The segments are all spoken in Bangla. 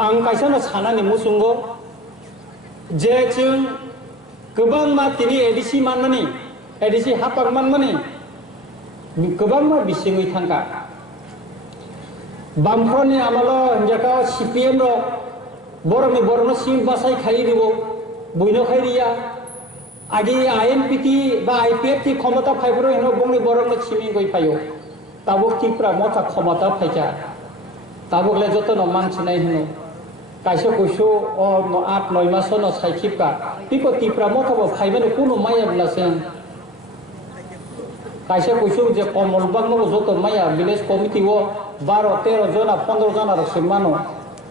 आं कायसानो सानानि मुसुंगो जे जों गोबां मा दिनै एडिसि मानमानि एडिसि हापाक मानमानि गोबां मा बिसिङै थांगा बामफ्रनि आमालो हिंजाका CPM रो बर'नो सिम बासाय खाइ दिबो बयनो खायरिया आदि INPT बा IPF ti ক্ষমতা फाइब्रो हेनो बंनि बर'नो सिमि गय फायो ताबो तिफ्रा मथा क्षमता फाइजा ताबोले जतन मानसिनाय हेनो कायसे कइसो अ 8-9 मासो न साइखिपका पिको तिफ्रा मथा फाइबानो कोनो माया ब्लासें कायसे कइसो जे कमल बांनो जतन माया विलेज कमिटि वो 12-13 जना 15 जना रसे मानो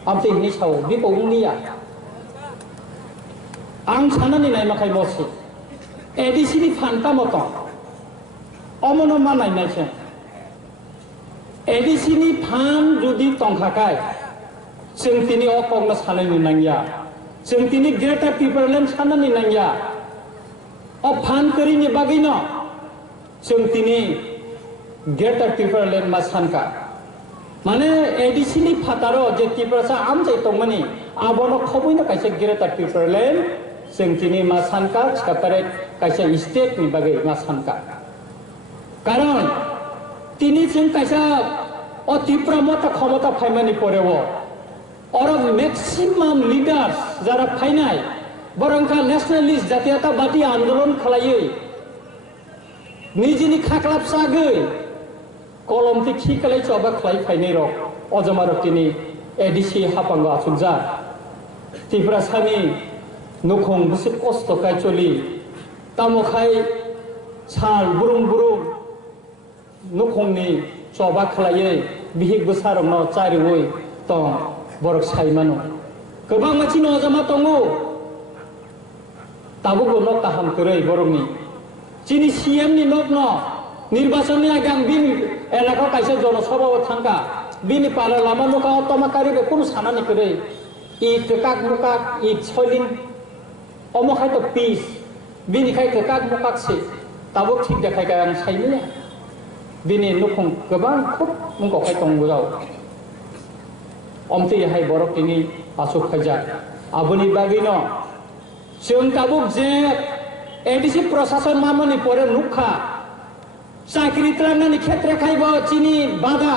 आमते नि साव बिको उंनिया आं सानानि नायमाखाय मसे एडिसि नि फान्ता मत अमनो मा नायनायसे एडिसि नि फान जुदि तंखाखाय जों तिनि अकंनो सानाय नुनांगिया जों तिनि ग्रेटार पिपरलेण्ड सानानि नांगिया अ फान करिनि बागैनो जों तिनि ग्रेटार पिपरलेण्ड मा सानका माने एडिसि नि फातारो जे तिप्रसा आमजे तंमानि आबनो खबैनो कायसे ग्रेटार पिपरलेण्ड जों तिनि मा सानका छिकातारे कायसे स्टेट नि बागै मा सानका कारण तिनि जों कायसा अ तिप्रा मता क्षमता फाइमानि परेवो और मैक्सिमाम लीडर्स जरा फाइनाय बरंका नेशनलिस्ट जातीयतावादी आंदोलन खालायै निजिनि खाख्लाब सागै कलमति खिखालाय चबा खलाय फाइनाय र अजमारतिनि एडिसि हापांग आसुजा तिफ्रा सानि नखं बुसे कष्ट काय चलि तामखाय साल बुरुं बुरुं नखंनि चबा खलायै बिहिक बसारनो चारिवै तो बरक साइमानो गोबां मानसि नजामा दङो ताबो गोनो काहाम करै बरकनि जिनि CM नि नक न निर्वाचननि आगां बिन एलाका कायसे जनसभाव थांगा बिनि पाला लामा नका अतमाकारि बे कोनो सानानि करै इ थकाक मुकाक इ सलिन अमखाय तो पीस बिनिखाय थकाक मुकाक से ताबो ठीक देखायगा आं साइनो बिनि नखं गोबां खुब मुंखौखाय दंगोआव अमते हाय बरक तिनि आसु खायजा आबोनि बागैनो जों ताबो जे एडिसि प्रशासन मामनि परे नुखा चाकरि त्रांनानि क्षेत्र खायबो चिनि बादा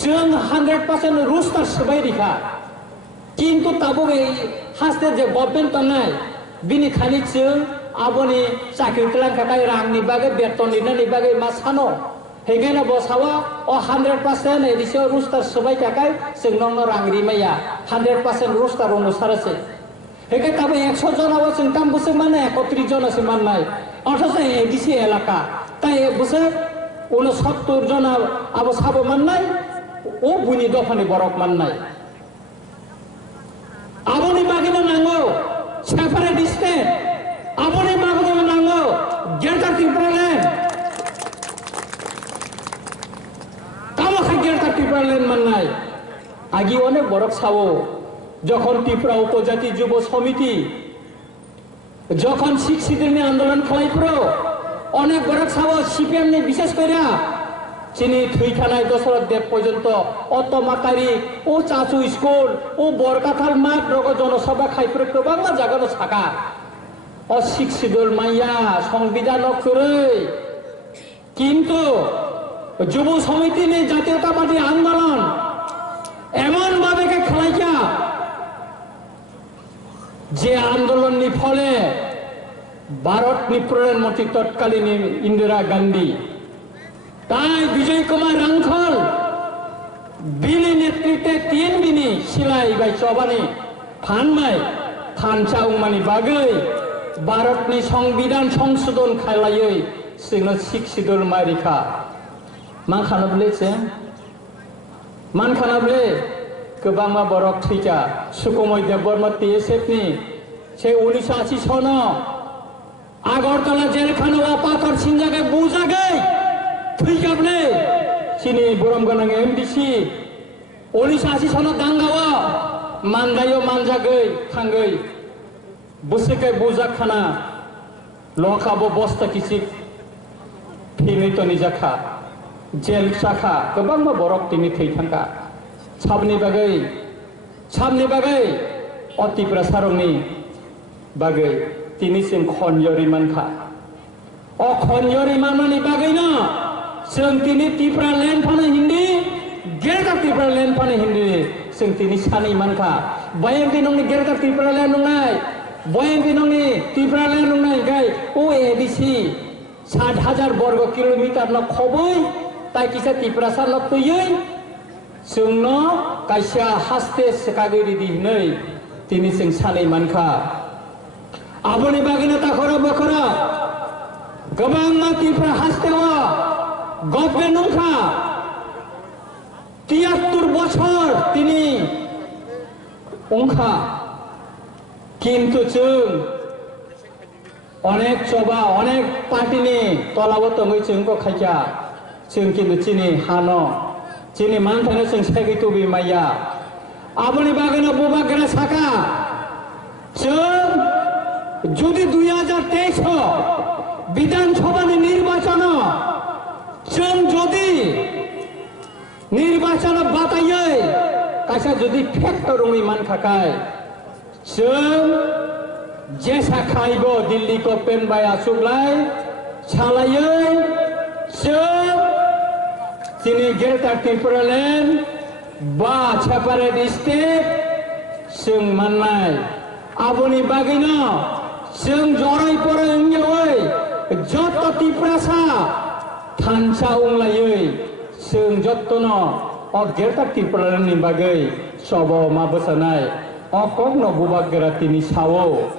जों 100% रुस्टार सबाय दिखा किन्तु ताबो हास्ते जे गभर्नमेन्ट तनाय बिनि खालि जों आबोनि चाकरि त्रांखाय रांनि बागै बेतन लिरनायनि बागै मा सानो हेगेना बसावा अ 100% एडिसि रुस्टार सबाय थाखाय जों नंनो रां रिमाया 100% रुस्टार अनुसारसे हेगे ताबो 100 जनाव जों ताम बोसोर माने 31 जनासो माननाय अथच एडिसि एलाका ताय बोसोर 69 जना आबो साबो माननाय ओ बुनि दफानि बरक माननाय आबोनि बागैनो नांगौ सेपारेट स्टेट आबोनि बागैनो नांगौ ग्रेटार पिपरलेण्ड तामखाय ग्रेटार पिपरलेण्ड माननाय आगि अनेक बरक सावो যখন ত্রিপুরা উপজাতি যুব সমিতি যখন শিক্ষিতদের আন্দোলন খালাইপ্রো অনেক বড় সাবো CPM নি বিশেষ করে চিনি থুইখানায় দশরথ দেব পর্যন্ত অতমাকারি ও চাচু স্কুল ও বরকাথাল মাঠ রগ জনসভা খাইপ্রো গোबां জায়গানো থাকা অশিক্ষিতল মাইয়া সংবিধান করে কিন্তু যুব সমিতি নি জাতীয়তাবাদী আন্দোলন এমন ভাবে খালাইয়া যে আন্দোলন নি ফলে ভারত নি প্রধানমন্ত্রী তৎকালীন ইন্দিরা গান্ধী তাই বিজয় কুমার রাংখল বিনি নেতৃত্বে 3 বিনি সিলাই বাই চবানি ফানমাই থানচাউমানি বাগৈ ভারত নি সংবিধান সংশোধন খালাयै सिंनो शिक्षितल मारिखा मान खानाब्लेसे मान खानाब्ले गोबां मा बरक थैजा सुकुमय देबबर्मा TSF नि से 1980 सनो आगरतला जेलखाना पाथर सिंजागे बुजागे थैजाब्ले सिनि बरम गोनां MDC 1980 सनो दांगावा मानदायो मानजागै थांगै बुसेके बुजाखाना लखाबो बस्ता किसि फिनितनि जाखा जेल साखा गोबां मा बरक तिनि थैथांगा साबनि बागै samni bagai oti prasarongni bagai tini sing khonjori mankha o khonjori manani bagai na sing tini tipra len phana hindi gerta tipra len phana hindi sing tini sani mankha bayang dinongni gerta tipra len nongai bayang dinongni tipra len nongai gai o edisi 60,000 বর্গ কিলোমিটার ন খবই তাই কিসা তিপ্রাসার ল তুই जोंनो कायसा हास्ते सेकागैरि दिनै तिनि जों सानै मानखा आबनि बागिनो ताखरा बखरा गोबां मानसिफ्रा हास्तेवा गभर्नमेन्ट नंखा 73 বছর তিনি अंखा किन्तु जों अनेक सभा अनेक पार्टीनि तलावतङै जोंखौ खायजा जों किन्तु दिनै हानो Cini mantan sing segitu bimaya. Abani bagana bubagana saka. Jeng যদি 2023 বিধানসভা নির্বাচন जों যদি নির্বাচন বাতাयै কাইसा যদি ফ্যাক্টরनि मानखाखाय जों जेसा खायबो दिल्लीको पेनबाय आसुगलाय सालायै जों Sini Gelta Tipuralen ba separate state sing manai aboni bagino sing jorai pore nyoi joto tiprasa thansa unglayoi sing jottono o Gelta Tipuralen ni bagai sobo mabosanai o kokno bubagera tini sawo